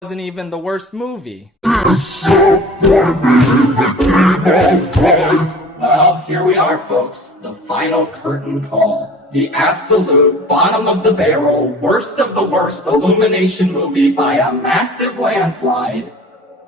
wasn't even the worst movie. Well, here we are, folks. The final curtain call. The absolute bottom of the barrel, worst of the worst Illumination movie by a massive landslide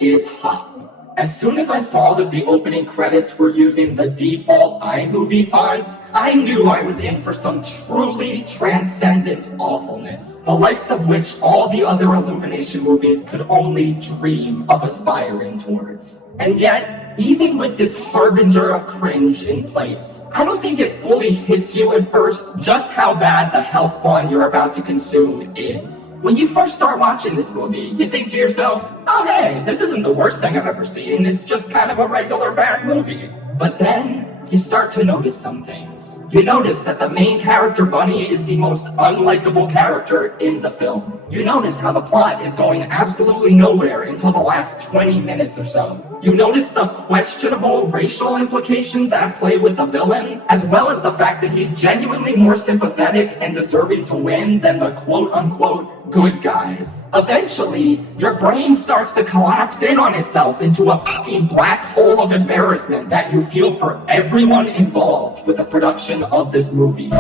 is Hop. As soon as I saw that the opening credits were using the default iMovie fonts, I knew I was in for some truly transcendent awfulness, the likes of which all the other Illumination movies could only dream of aspiring towards. And yet, even with this harbinger of cringe in place, I don't think it fully hits you at first just how bad the hellspawn you're about to consume is. When you first start watching this movie, you think to yourself, oh hey, this isn't the worst thing I've ever seen, it's just kind of a regular bad movie. But then, you start to notice some things. You notice that the main character, Bunny, is the most unlikable character in the film. You notice how the plot is going absolutely nowhere until the last 20 minutes or so. You notice the questionable racial implications at play with the villain, as well as the fact that he's genuinely more sympathetic and deserving to win than the quote-unquote good guys. Eventually, your brain starts to collapse in on itself into a fucking black hole of embarrassment that you feel for everyone involved with the production of this movie.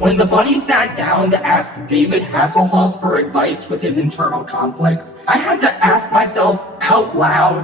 When the Bunny sat down to ask David Hasselhoff for advice with his internal conflicts, I had to ask myself out loud,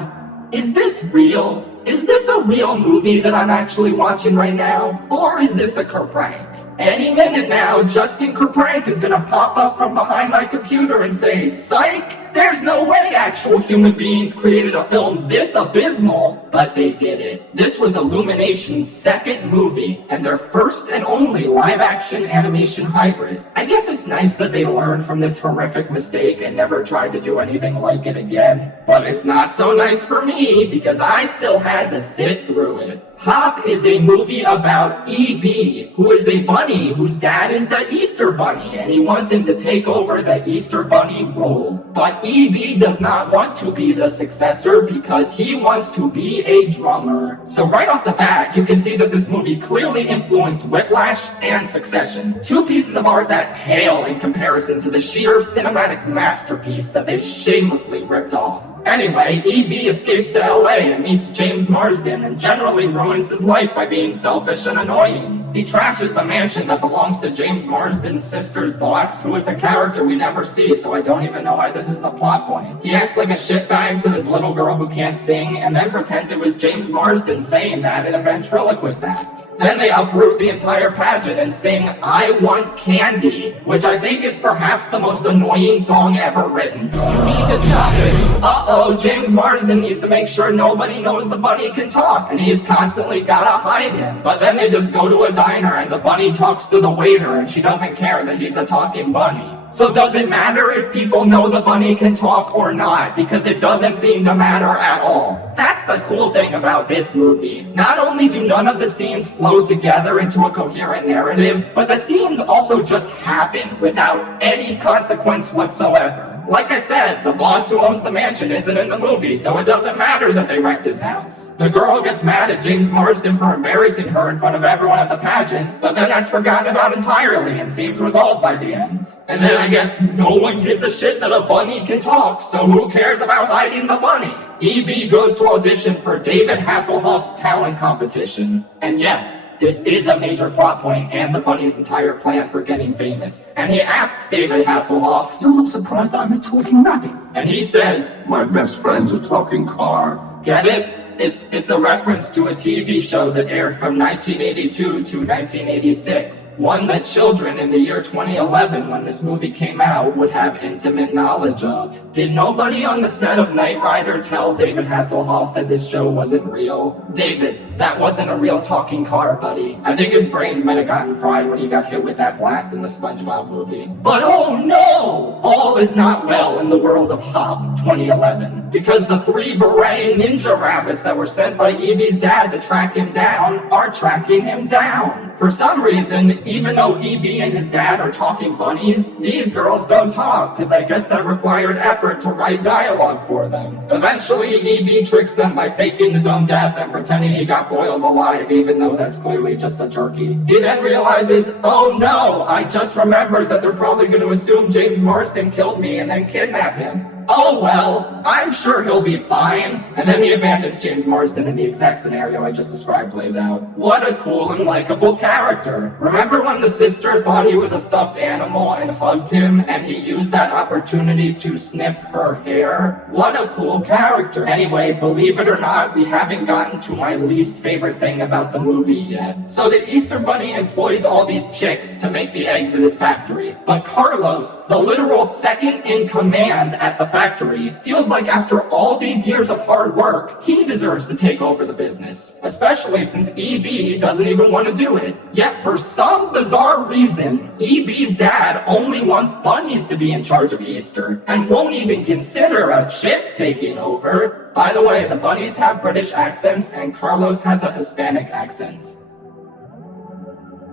is this real? Is this a real movie that I'm actually watching right now? Or is this a prank? Any minute now, Justin Kerprank is gonna pop up from behind my computer and say, psych! There's no way actual human beings created a film this abysmal, but they did it. This was Illumination's second movie, and their first and only live-action animation hybrid. I guess it's nice that they learned from this horrific mistake and never tried to do anything like it again. But it's not so nice for me, because I still had to sit through it. Hop is a movie about E.B., who is a bunny whose dad is the Easter Bunny, and he wants him to take over the Easter Bunny role. But E.B. does not want to be the successor because he wants to be a drummer. So right off the bat, you can see that this movie clearly influenced Whiplash and Succession. Two pieces of art that pale in comparison to the sheer cinematic masterpiece that they shamelessly ripped off. Anyway, E.B. escapes to LA and meets James Marsden and generally ruins his life by being selfish and annoying. He trashes the mansion that belongs to James Marsden's sister's boss, who is a character we never see, so I don't even know why this is a plot point. He acts like a shitbag to this little girl who can't sing, and then pretends it was James Marsden saying that in a ventriloquist act. Then they uproot the entire pageant and sing I Want Candy, which I think is perhaps the most annoying song ever written. You need to stop it. Uh-oh, James Marsden needs to make sure nobody knows the bunny can talk, and he's constantly gotta hide him. But then they just go to a diner and the bunny talks to the waiter and she doesn't care that he's a talking bunny. So does it matter if people know the bunny can talk or not? Because it doesn't seem to matter at all. That's the cool thing about this movie. Not only do none of the scenes flow together into a coherent narrative, but the scenes also just happen without any consequence whatsoever. Like I said, the boss who owns the mansion isn't in the movie, so it doesn't matter that they wrecked his house. The girl gets mad at James Marsden for embarrassing her in front of everyone at the pageant, but then that's forgotten about entirely and seems resolved by the end. And then I guess no one gives a shit that a bunny can talk, so who cares about hiding the bunny? E.B. goes to audition for David Hasselhoff's talent competition. And yes, this is a major plot point and the bunny's entire plan for getting famous. And he asks David Hasselhoff, "You look surprised I'm a talking rabbit." And he says, "My best friend's a talking car." Get it? It's a reference to a TV show that aired from 1982 to 1986. One that children in the year 2011, when this movie came out, would have intimate knowledge of. Did nobody on the set of Knight Rider tell David Hasselhoff that this show wasn't real? David, that wasn't a real talking car, buddy. I think his brains might have gotten fried when he got hit with that blast in the SpongeBob movie. But oh no! All is not well in the world of Hop 2011. Because the 3 beret ninja rabbits that were sent by E.B.'s dad to track him down are tracking him down. For some reason, even though EB and his dad are talking bunnies, these girls don't talk, because I guess that required effort to write dialogue for them. Eventually, EB tricks them by faking his own death and pretending he got boiled alive, even though that's clearly just a turkey. He then realizes, oh no, I just remembered that they're probably going to assume James Marsden killed me and then kidnap him. Oh well, I'm sure he'll be fine. And then he abandons James Marsden and the exact scenario I just described plays out. What a cool and likable character. Remember when the sister thought he was a stuffed animal and hugged him, and he used that opportunity to sniff her hair? What a cool character. Anyway, believe it or not, we haven't gotten to my least favorite thing about the movie yet. So the Easter Bunny employs all these chicks to make the eggs in his factory. But Carlos, the literal second in command at the factory, feels like after all these years of hard work, he deserves to take over the business, especially since EB doesn't even want to do it. Yet for some bizarre reason, EB's dad only wants bunnies to be in charge of Easter and won't even consider a chick taking over. By the way, the bunnies have British accents and Carlos has a Hispanic accent.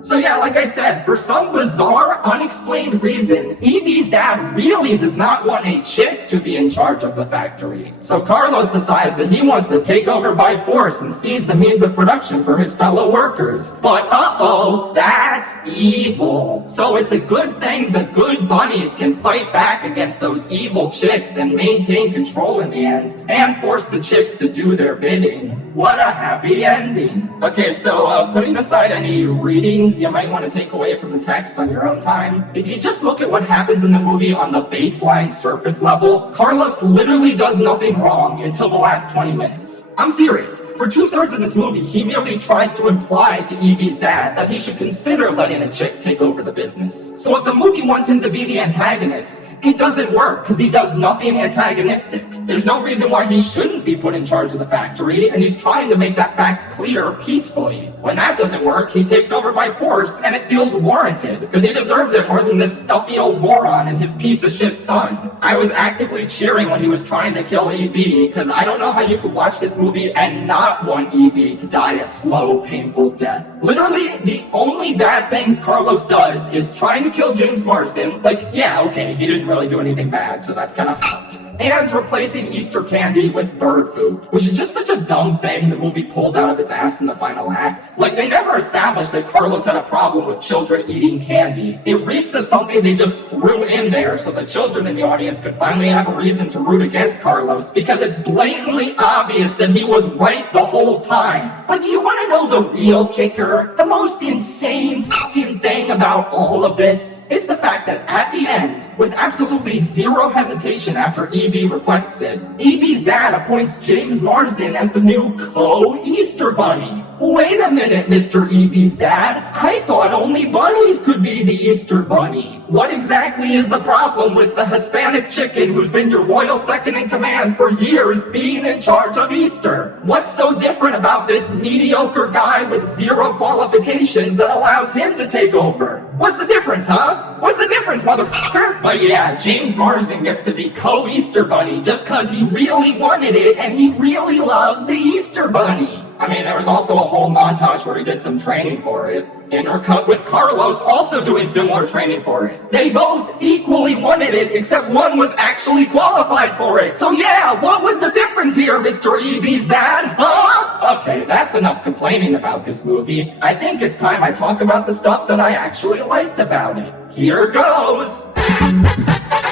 So yeah, like I said, for some bizarre, unexplained reason, EB's dad really does not want a chick to be in charge of the factory. So Carlos decides that he wants to take over by force and seize the means of production for his fellow workers. But uh-oh, that's evil. So it's a good thing the good bunnies can fight back against those evil chicks and maintain control in the end, and force the chicks to do their bidding. What a happy ending. Okay, so putting aside any readings you might want to take away from the text on your own time, if you just look at what happens in the movie on the baseline surface level, Carlos literally does nothing wrong until the last 20 minutes. I'm serious. For 2/3 of this movie, he merely tries to imply to EB's dad that he should consider letting a chick take over the business. So if the movie wants him to be the antagonist, it doesn't work because he does nothing antagonistic. There's no reason why he shouldn't be put in charge of the factory, and he's trying to make that fact clear peacefully. When that doesn't work, he takes over by force, and it feels warranted, because he deserves it more than this stuffy old moron and his piece of shit son. I was actively cheering when he was trying to kill EB, because I don't know how you could watch this movie and not want EB to die a slow, painful death. Literally, the only bad things Carlos does is trying to kill James Marsden. Like, yeah, okay, he didn't really do anything bad, so that's kind of fucked. And replacing Easter candy with bird food, which is just such a dumb thing the movie pulls out of its ass in the final act. Like, they never established that Carlos had a problem with children eating candy. It reeks of something they just threw in there so the children in the audience could finally have a reason to root against Carlos, because it's blatantly obvious that he was right the whole time. But do you want to know the real kicker? The most insane fucking thing about all of this is the fact that at the end, with absolutely zero hesitation after EB requests it, EB's dad appoints James Marsden as the new co-Easter Bunny. Wait a minute, Mr. EB's dad. I thought only bunnies could be the Easter Bunny. What exactly is the problem with the Hispanic chicken who's been your loyal second in command for years being in charge of Easter? What's so different about this mediocre guy with zero qualifications that allows him to take over? What's the difference, huh? What's the difference, motherfucker? But yeah, James Marsden gets to be co-Easter Bunny just cause he really wanted it and he really loves the Easter Bunny. I mean, there was also a whole montage where he did some training for it. Intercut with Carlos also doing similar training for it. They both equally wanted it, except one was actually qualified for it. So yeah, what was the difference here, Mr. EB's dad? Huh? Okay, that's enough complaining about this movie. I think it's time I talk about the stuff that I actually liked about it. Here goes!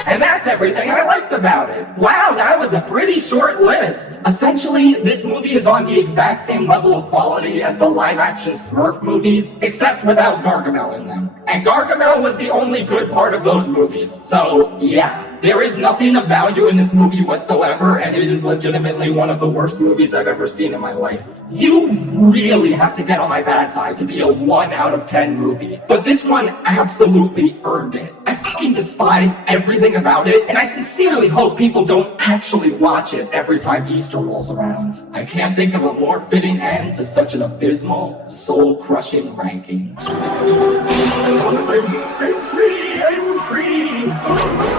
And that's everything I liked about it. Wow, that was a pretty short list. Essentially, this movie is on the exact same level of quality as the live-action Smurf movies, except without Gargamel in them. And Gargamel was the only good part of those movies. So, yeah. There is nothing of value in this movie whatsoever, and it is legitimately one of the worst movies I've ever seen in my life. You really have to get on my bad side to be a 1 out of 10 movie. But this one absolutely earned it. I fucking despise everything about it, and I sincerely hope people don't actually watch it every time Easter rolls around. I can't think of a more fitting end to such an abysmal, soul-crushing ranking. I'm free! I'm free!